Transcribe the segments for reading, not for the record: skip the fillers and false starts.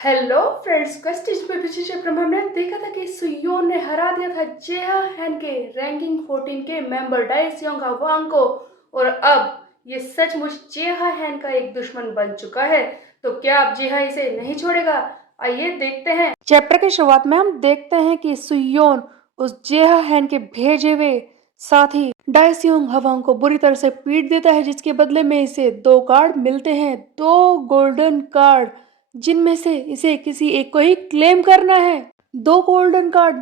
Hello friends, क्वेस्टिज पे पिछले chapter में हमने देखा था कि सुयोन ने हरा दिया था जेहा हैन के रैंकिंग 14 के मेंबर डाइसियोंग हवांग को। और अब ये सचमुच जेहा हैन का एक दुश्मन बन चुका है। तो क्या अब जेहा इसे नहीं छोड़ेगा? आइए देखते हैं। चैप्टर की शुरुआत में हम देखते हैं कि सुयोन उस जेहा हैन के भेजे हुए साथी डाइसियोंग हवांग को बुरी तरह से पीट देता है, जिसके बदले में इसे 2 कार्ड मिलते हैं, 2 गोल्डन कार्ड, जिनमें से इसे किसी एक को ही क्लेम करना है। 2 गोल्डन कार्ड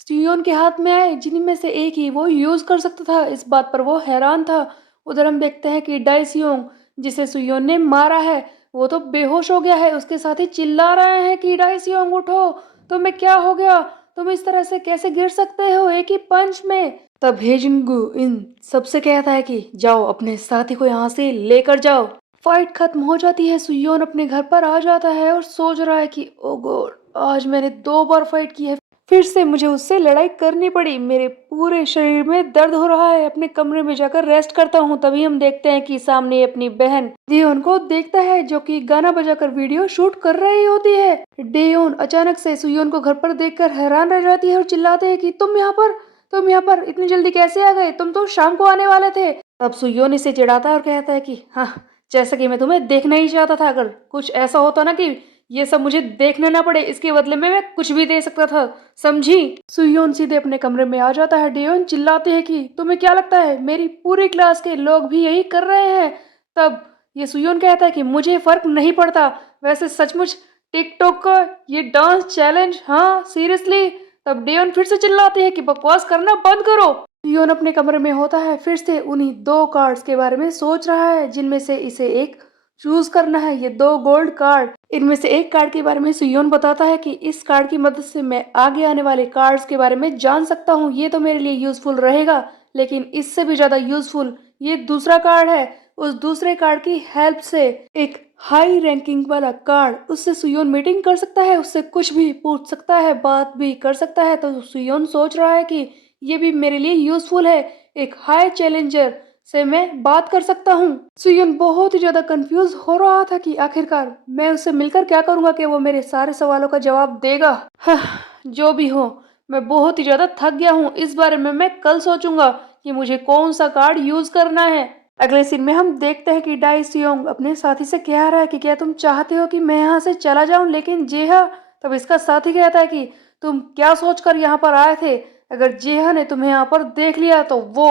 सुयोन के हाथ में आए, जिनमें से एक ही वो यूज कर सकता था। इस बात पर वो हैरान था। उधर हम देखते हैं कि डाइसियोंग, जिसे सुयोन ने मारा है, वो तो बेहोश हो गया है। उसके साथ ही चिल्ला रहे हैं कि डाइसियोंग उठो, तुम्हें क्या हो गया, तुम इस तरह से कैसे गिर सकते हो एक ही पंच में। तब हेजिंगू इन सबसे कहता है कि जाओ अपने साथी को यहाँ से लेकर जाओ। फाइट खत्म हो जाती है। सुयोन अपने घर पर आ जाता है और सोच रहा है कि ओ गॉड, आज मैंने 2 बार फाइट की है, फिर से मुझे उससे लड़ाई करनी पड़ी, मेरे पूरे शरीर में दर्द हो रहा है, अपने कमरे में जाकर रेस्ट करता हूँ। तभी हम देखते हैं कि सामने अपनी बहन डेयोन को देखता है, जो कि गाना बजाकर वीडियो शूट कर रही होती है। डेयोन अचानक से सुयोन को घर पर देखकर हैरान रह जाती है और चिल्लाते हैं कि तुम यहाँ पर इतनी जल्दी कैसे आ गए, तुम तो शाम को आने वाले थे। तब सुयोन इसे चिढ़ाता है और कहता है कि हाँ, जैसा कि मैं तुम्हें देखना ही चाहता था। अगर कुछ ऐसा होता ना कि ये सब मुझे देखने ना पड़े, इसके बदले में मैं कुछ भी दे सकता था, समझी। सुयोन सीधे अपने कमरे में आ जाता है। डेयोन चिल्लाते हैं कि तुम्हें क्या लगता है मेरी पूरी क्लास के लोग भी यही कर रहे हैं? तब ये सुयोन कहता है कि मुझे फर्क नहीं पड़ता, वैसे सचमुच टिकटॉक का ये डांस चैलेंज, हाँ सीरियसली। तब डेयोन फिर से चिल्लाते हैं कि बकवास करना बंद करो। लियोन अपने कमरे में होता है, फिर से उन्हीं 2 कार्ड्स के बारे में सोच रहा है, जिनमें से इसे एक चूज करना है। ये 2 गोल्ड कार्ड, इनमें से एक कार्ड के बारे में सुयोन बताता है कि इस कार्ड की मदद से मैं आगे आने वाले कार्ड्स के बारे में जान सकता हूँ, ये तो मेरे लिए यूजफुल रहेगा। लेकिन इससे भी ज्यादा यूजफुल ये दूसरा कार्ड है। उस दूसरे कार्ड की हेल्प से एक हाई रैंकिंग वाला कार्ड, उससे सुयोन मीटिंग कर सकता है, उससे कुछ भी पूछ सकता है, बात भी कर सकता है। तो सुयोन सोच रहा है कि ये भी मेरे लिए यूजफुल है, एक हाई चैलेंजर से मैं बात कर सकता हूँ। सुयन बहुत ही ज्यादा कंफ्यूज हो रहा था कि आखिरकार मैं उससे मिलकर क्या करूंगा कि वो मेरे सारे सवालों का जवाब देगा। हाँ, जो भी हो, मैं बहुत ही ज्यादा थक गया हूँ। इस बारे में मैं कल सोचूंगा कि मुझे कौन सा कार्ड यूज करना है। अगले सीन में हम देखते हैं कि डाई सियोंग अपने साथी से कह रहा है कि क्या तुम चाहते हो कि मैं यहाँ से चला जाऊं, लेकिन जेहा। तब इसका साथी कहता है कि तुम क्या सोचकर यहाँ पर आए थे? अगर जेहा ने तुम्हें यहाँ पर देख लिया तो वो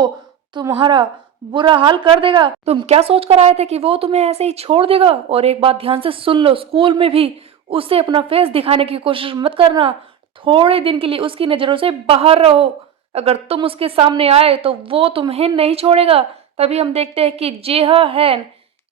तुम्हारा बुरा हाल कर देगा। तुम क्या सोच कर आए थे कि वो तुम्हें ऐसे ही छोड़ देगा? और एक बात ध्यान से सुन लो, स्कूल में भी उससे अपना फेस दिखाने की कोशिश मत करना। थोड़े दिन के लिए उसकी नजरों से बाहर रहो। अगर तुम उसके सामने आए तो वो तुम्हें नहीं छोड़ेगा। तभी हम देखते हैं कि जेहा हैन,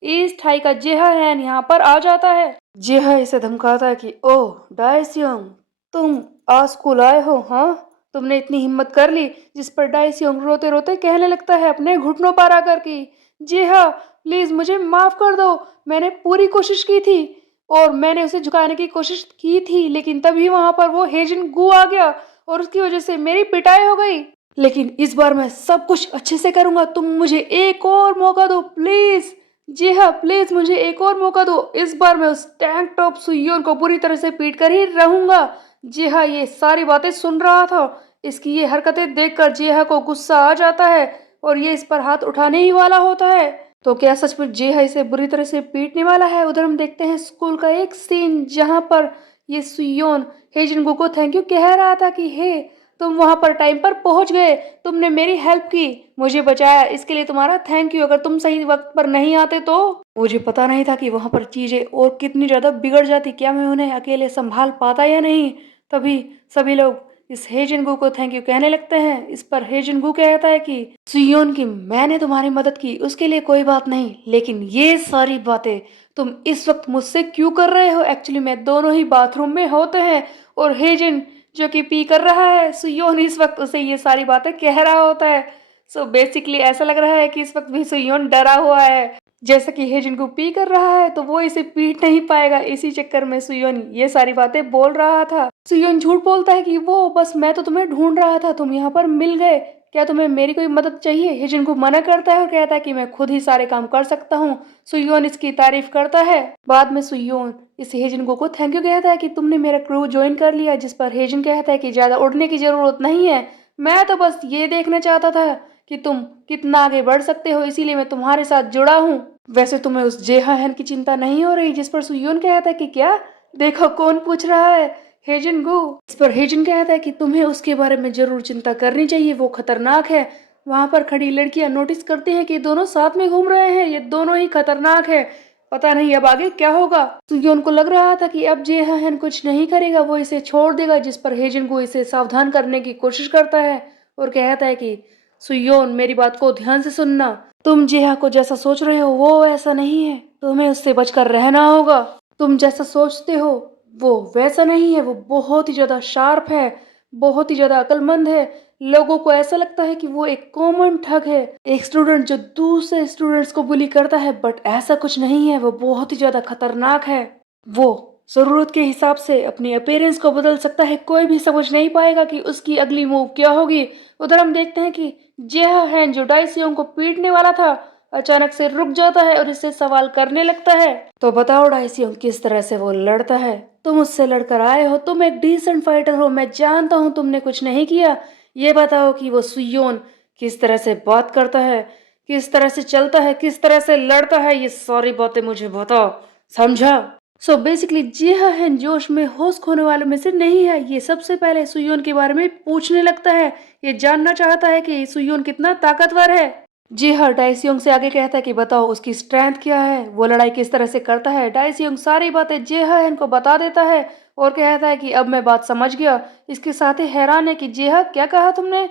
ईस्ट हाई का जेहा हैन यहाँ पर आ जाता है। जेहा इसे धमकाता है कि ओह डायसियोंग, तुम आज स्कूल आए हो, हाँ? तुमने इतनी हिम्मत कर ली। जिस पर डायसियोंग रोते रोते कहने लगता है अपने घुटनों पर आकर कि जी हाँ, प्लीज मुझे माफ कर दो, मैंने पूरी कोशिश की थी और मैंने उसे झुकाने की कोशिश की थी, लेकिन तभी वहां पर वो हेजिन गू आ गया और उसकी वजह से मेरी पिटाई हो गई। लेकिन इस बार मैं सब कुछ अच्छे से करूंगा, तुम मुझे एक और मौका दो प्लीज। जी हाँ, प्लीज मुझे एक और मौका दो। इस बार मैं उस टैंक टॉप सुइयोन को पूरी तरह से पीट कर ही रहूंगा। जी हाँ, ये सारी बातें सुन रहा था। इसकी ये हरकतें देखकर जेहा को गुस्सा आ जाता है और ये इस पर हाथ उठाने ही वाला होता है। तो क्या सच में जेहा इसे बुरी तरह से पीटने वाला है? उधर हम देखते हैं स्कूल का एक सीन, जहां पर ये सुयोन हेजिनगू को थैंक यू कह रहा था कि हे, तुम वहां पर टाइम पर पहुंच गए, तुमने मेरी हेल्प की, मुझे बचाया, इसके लिए तुम्हारा थैंक यू। अगर तुम सही वक्त पर नहीं आते तो मुझे पता नहीं था कि वहां पर चीजें और कितनी ज्यादा बिगड़ जाती, क्या मैं उन्हें अकेले संभाल पाता या नहीं। तभी सभी लोग इस हेजिनगू को थैंक यू कहने लगते हैं। इस पर हेजिनगू कहता है कि सुयोन की मैंने तुम्हारी मदद की उसके लिए कोई बात नहीं, लेकिन ये सारी बातें तुम इस वक्त मुझसे क्यों कर रहे हो? एक्चुअली मैं दोनों ही बाथरूम में होते हैं और हेजिन जो कि पी कर रहा है, सुयोन इस वक्त उसे ये सारी बातें कह रहा होता है। सो बेसिकली ऐसा लग रहा है कि इस वक्त भी सुयोन डरा हुआ है। जैसा कि हेजिन को पी कर रहा है तो वो इसे पीट नहीं पाएगा, इसी चक्कर में सुयोन ये सारी बातें बोल रहा था। सुयोन झूठ बोलता है कि वो बस मैं तो तुम्हें ढूंढ रहा था, तुम यहाँ पर मिल गए। क्या तुम्हें मेरी कोई मदद चाहिए? हेजिन को मना करता है और कहता है कि मैं खुद ही सारे काम कर सकता हूँ। सुयोन इसकी तारीफ करता है। बाद में सुयोन इस हेजिन को थैंक यू कहता है कि तुमने मेरा क्रू ज्वाइन कर लिया, जिस पर हेजिन कहता है कि ज्यादा उड़ने की जरूरत नहीं है, मैं तो बस ये देखना चाहता था कि तुम कितना आगे बढ़ सकते हो, इसीलिए मैं तुम्हारे साथ जुड़ा हूँ। वैसे तुम्हें उस जेहान की चिंता नहीं हो रही? जिस पर सुयोन कहता है कि क्या? देखो कौन पूछ रहा है, हेजिन गो। इस पर हेजिन कहता है कि तुम्हें उसके बारे में जरूर चिंता करनी चाहिए, वो खतरनाक है। वहां पर खड़ी लड़कियां नोटिस करती हैं कि दोनों साथ में घूम रहे हैं, ये दोनों ही खतरनाक है। पता नहीं अब आगे क्या होगा। सुयोन को लग रहा था कि अब जेहान कुछ नहीं करेगा, वो इसे छोड़ देगा। जिस पर हेजिन को इसे सावधान करने की कोशिश करता है और कहता है कि सुयोन मेरी बात को ध्यान से सुनना, तुम जेहा को जैसा सोच रहे हो वो ऐसा नहीं है, तुम्हें उससे बचकर रहना होगा। तुम जैसा सोचते हो वो वैसा नहीं है, वो बहुत ही ज्यादा शार्प है, बहुत ही ज्यादा अक्लमंद है। लोगों को ऐसा लगता है कि वो एक कॉमन ठग है, एक स्टूडेंट जो दूसरे स्टूडेंट्स को बुली करता है, बट ऐसा कुछ नहीं है, वो बहुत ही ज्यादा खतरनाक है। वो जरूरत के हिसाब से अपनी अपीयरेंस को बदल सकता है, कोई भी समझ नहीं पाएगा कि उसकी अगली मूव क्या होगी। उधर हम देखते हैं कि जेहा हैन जो डाइसियोंग को पीटने वाला था अचानक से रुक जाता है और इससे सवाल करने लगता है। तो बताओ डाइसियोंग किस तरह से वो लड़ता है? तुम उससे लड़कर आए हो, तुम एक डिसेंट फाइटर हो, मैं जानता हूँ तुमने कुछ नहीं किया। ये बताओ कि वो सुयोन किस तरह से बात करता है, किस तरह से चलता है, किस तरह से लड़ता है, ये सारी बातें मुझे बताओ, समझा? सो बेसिकली जेहा हैन जोश में होश खोने वालों में से नहीं है। ये सबसे पहले सुयोन के बारे में पूछने लगता है, ये जानना चाहता है कि सुयोन कितना ताकतवर है। जी हाँ, डाइसियोंग से आगे कहता है कि बताओ उसकी स्ट्रेंथ क्या है, वो लड़ाई किस तरह से करता है। डाइसियोंग सारी बातें जेहा हैन को बता देता है और कहता है कि अब मैं बात समझ गया। इसके साथ ही हैरान है कि जेहा क्या कहा तुमने,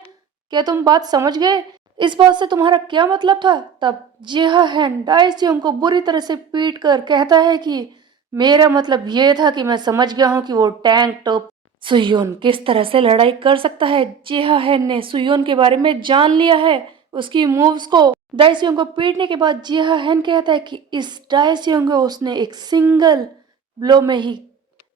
क्या तुम बात समझ गए? इस बात से तुम्हारा क्या मतलब था? तब जेहा हैन डाइसियोंग को बुरी तरह से पीट कर कहता है कि मेरा मतलब ये था कि मैं समझ गया हूँ कि वो टैंक टॉप सुयोन किस तरह से लड़ाई कर सकता है। जेहा हैन ने सुयोन के बारे में जान लिया है, उसकी मूव्स को। डाइसियोंग को पीटने के बाद जिहा हैन कहता है कि इस डाइसियोंग को उसने एक सिंगल ब्लो में ही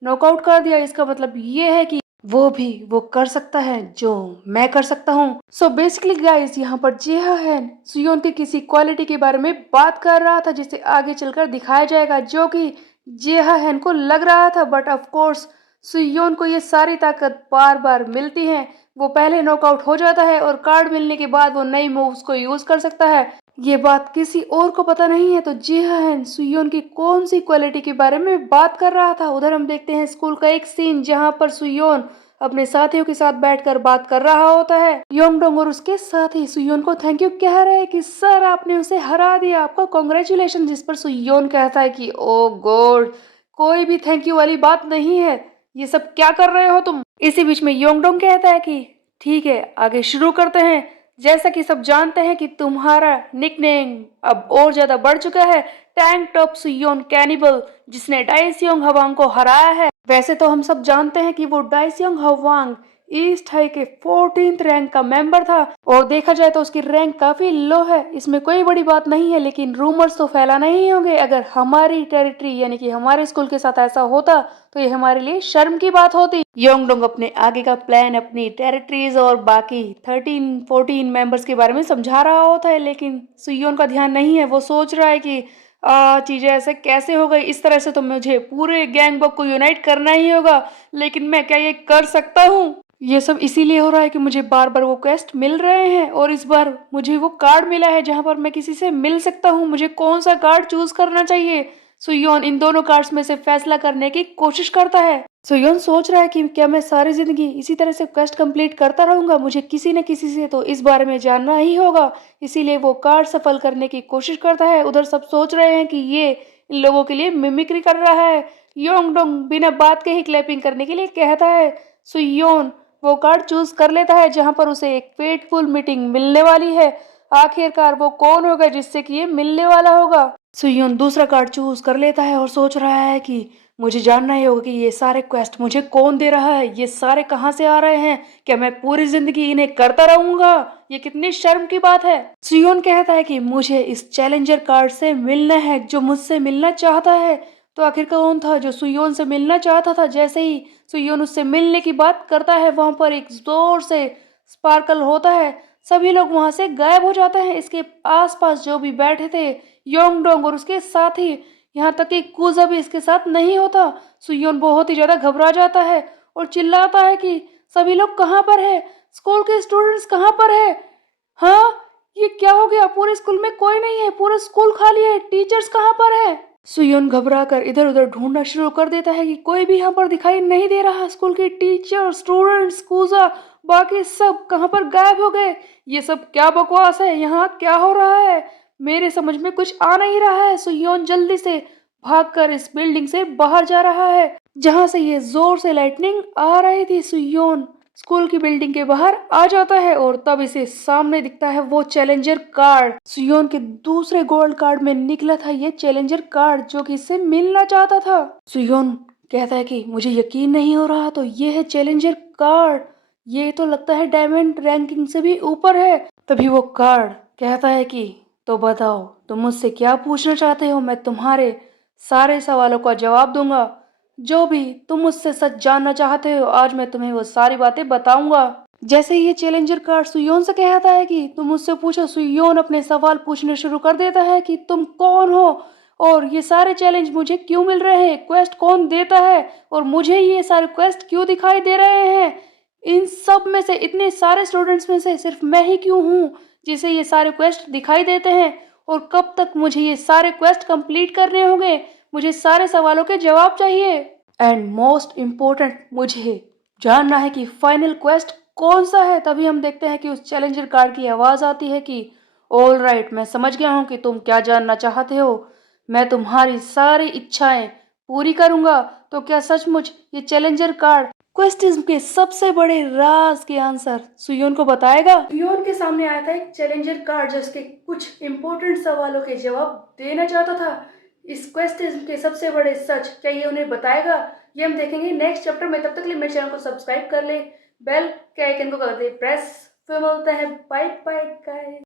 नॉकआउट कर दिया। इसका मतलब ये है कि वो कर सकता है जो मैं कर सकता हूँ। सो बेसिकली गाइस, यहाँ पर जिहा हैन सुयोन की किसी क्वालिटी के बारे में बात कर रहा था जिसे आगे चलकर दिखाया जाएगा, जो कि जिहा हैन को लग रहा था। बट ऑफ कोर्स सुयोन को ये सारी ताकत बार बार मिलती है, वो पहले नॉकआउट हो जाता है और कार्ड मिलने के बाद वो नई मूव्स को यूज कर सकता है। ये बात किसी और को पता नहीं है। तो जिहान सुयोन की कौन सी क्वालिटी के बारे में बात कर रहा था? उधर हम देखते हैं स्कूल का एक सीन जहां पर सुयोन अपने साथियों के साथ बैठकर बात कर रहा होता है। योंगडोंग और उसके साथी सुयोन को थैंक यू कह रहे हैं कि सर आपने उसे हरा दिया, आपका कॉन्ग्रेचुलेशन। जिस पर सुयोन कहता है कि ओ गॉड, कोई भी थैंक यू वाली बात नहीं है, ये सब क्या कर रहे हो तुम? इसी बीच में योंगडोंग कहता है कि ठीक है आगे शुरू करते हैं। जैसा कि सब जानते हैं कि तुम्हारा निकनेम अब और ज्यादा बढ़ चुका है, टैंक टॉप सुयोन कैनिबल, जिसने डाइसियोंग हवांग को हराया है। वैसे तो हम सब जानते हैं कि वो डाइसियोंग हवांग ईस्ट हाई के 14th रैंक का मेंबर था और देखा जाए तो उसकी रैंक काफी लो है, इसमें कोई बड़ी बात नहीं है। लेकिन रूमर्स तो फैलाना ही होंगे, अगर हमारी टेरिटरी यानी कि हमारे स्कूल के साथ ऐसा होता तो ये हमारे लिए शर्म की बात होती। योंगडोंग अपने आगे का प्लान अपनी टेरिटरीज और बाकी 13-14 मेंबर्स के बारे में समझा रहा होता है, लेकिन सुयोन का ध्यान नहीं है। वो सोच रहा है कि चीजें ऐसे कैसे हो गई, इस तरह से तो मुझे पूरे गैंग बॉक को यूनाइट करना ही होगा, लेकिन मैं क्या ये कर सकता हूँ? ये सब इसीलिए हो रहा है कि मुझे बार बार वो क्वेस्ट मिल रहे हैं और इस बार मुझे वो कार्ड मिला है जहां पर मैं किसी से मिल सकता हूँ। मुझे कौन सा कार्ड चूज करना चाहिए? सुयोन इन दोनों कार्ड्स में से फैसला करने की कोशिश करता है। सुयोन सोच रहा है कि क्या मैं सारी जिंदगी इसी तरह से क्वेस्ट कंप्लीट करता रहूंगा, मुझे किसी न किसी से तो इस बारे में जानना ही होगा। इसीलिए वो कार्ड सफल करने की कोशिश करता है। उधर सब सोच रहे हैं कि ये इन लोगों के लिए मिमिक्री कर रहा है। योंगडोंग बिना बात के ही क्लैपिंग करने के लिए कहता है। सुयोन वो कार्ड चूज कर लेता है जहां पर उसे एक फेटफुल मीटिंग मिलने वाली है। आखिरकार वो कौन होगा जिससे कि ये मिलने वाला होगा? सुयोन दूसरा कार्ड चूज कर लेता है और सोच रहा है कि मुझे जानना ही होगा कि ये सारे क्वेस्ट मुझे कौन दे रहा है, ये सारे कहाँ से आ रहे हैं, क्या मैं पूरी जिंदगी इन्हें करता रहूंगा? ये कितनी शर्म की बात है। सुयोन कहता है कि मुझे इस चैलेंजर कार्ड से मिलना है जो मुझसे मिलना चाहता है। तो आखिर कौन था जो सुयोन से मिलना चाहता था? जैसे ही सुयोन उससे मिलने की बात करता है वहां पर एक जोर से स्पार्कल होता है। सभी लोग वहां से गायब हो जाते हैं। इसके आसपास जो भी बैठे थे, योंगडोंग और उसके साथी, यहाँ तक कि कुजा भी इसके साथ नहीं होता। सुयोन बहुत ही ज्यादा घबरा जाता है और चिल्लाता है कि सभी लोग कहाँ पर है, स्कूल के स्टूडेंट्स कहाँ पर है। हाँ, ये क्या हो गया, पूरे स्कूल में कोई नहीं है, पूरा स्कूल खाली है, टीचर्स कहाँ पर है। सुयोन घबरा कर इधर उधर ढूंढना शुरू कर देता है कि कोई भी यहाँ पर दिखाई नहीं दे रहा। स्कूल के टीचर, स्टूडेंट्स, कुजा, बाकी सब कहाँ पर गायब हो गए। ये सब क्या बकवास है, यहाँ क्या हो रहा है, मेरे समझ में कुछ आ नहीं रहा है। सुयोन जल्दी से भागकर इस बिल्डिंग से बाहर जा रहा है जहां से ये जोर से लाइटनिंग आ रही थी। सुयोन स्कूल की बिल्डिंग के बाहर आ जाता है और तब इसे सामने दिखता है वो चैलेंजर कार्ड। सुयोन के दूसरे गोल्ड कार्ड में निकला था ये चैलेंजर कार्ड जो कि इससे मिलना चाहता था। सुयोन कहता है कि मुझे यकीन नहीं हो रहा, तो ये है चैलेंजर कार्ड, ये तो लगता है डायमंड रैंकिंग से भी ऊपर है। तभी वो कार्ड कहता है कि तो बताओ तुम मुझसे क्या पूछना चाहते हो, मैं तुम्हारे सारे सवालों का जवाब दूंगा। जो भी तुम मुझसे सच जानना चाहते हो, आज मैं तुम्हें वो सारी बातें बताऊंगा। जैसे ही ये चैलेंजर कार्ड सुयोन से कहता है कि तुम मुझसे पूछो, सुयोन अपने सवाल पूछने शुरू कर देता है कि तुम कौन हो और ये सारे चैलेंज मुझे क्यों मिल रहे हैं, क्वेस्ट कौन देता है और मुझे ये सारे क्वेस्ट क्यों दिखाई दे रहे हैं। इन सब में से, इतने सारे स्टूडेंट्स में से सिर्फ मैं ही क्यों हूँ जिसे ये सारे क्वेस्ट दिखाई देते हैं, और कब तक मुझे ये सारे क्वेस्ट कंप्लीट करने होंगे, मुझे सारे सवालों के जवाब चाहिए। एंड मोस्ट इम्पोर्टेंट, मुझे जानना है कि फाइनल क्वेस्ट कौन सा है। तभी हम देखते हैं कि उस चैलेंजर कार्ड की आवाज आती है कि ऑल राइट, मैं समझ गया हूँ कि तुम क्या जानना चाहते हो, मैं तुम्हारी सारी इच्छाएं पूरी करूंगा। तो क्या सचमुच ये चैलेंजर कार्ड क्वेस्टिज्म के सबसे बड़े राज के आंसर सुयोन को बताएगा। सुयोन के सामने आया था एक चैलेंजर कार्ड जो उसके कुछ इंपॉर्टेंट सवालों के जवाब देना चाहता था। इस क्वेस्टिज्म के सबसे बड़े सच क्या ये उन्हें बताएगा, ये हम देखेंगे नेक्स्ट चैप्टर में। तब तक के लिए मेरे चैनल को सब्सक्राइब कर ले, बेल के आइकन को कर दे प्रेस। फिर मिलते हैं, बाय बाय गाइस।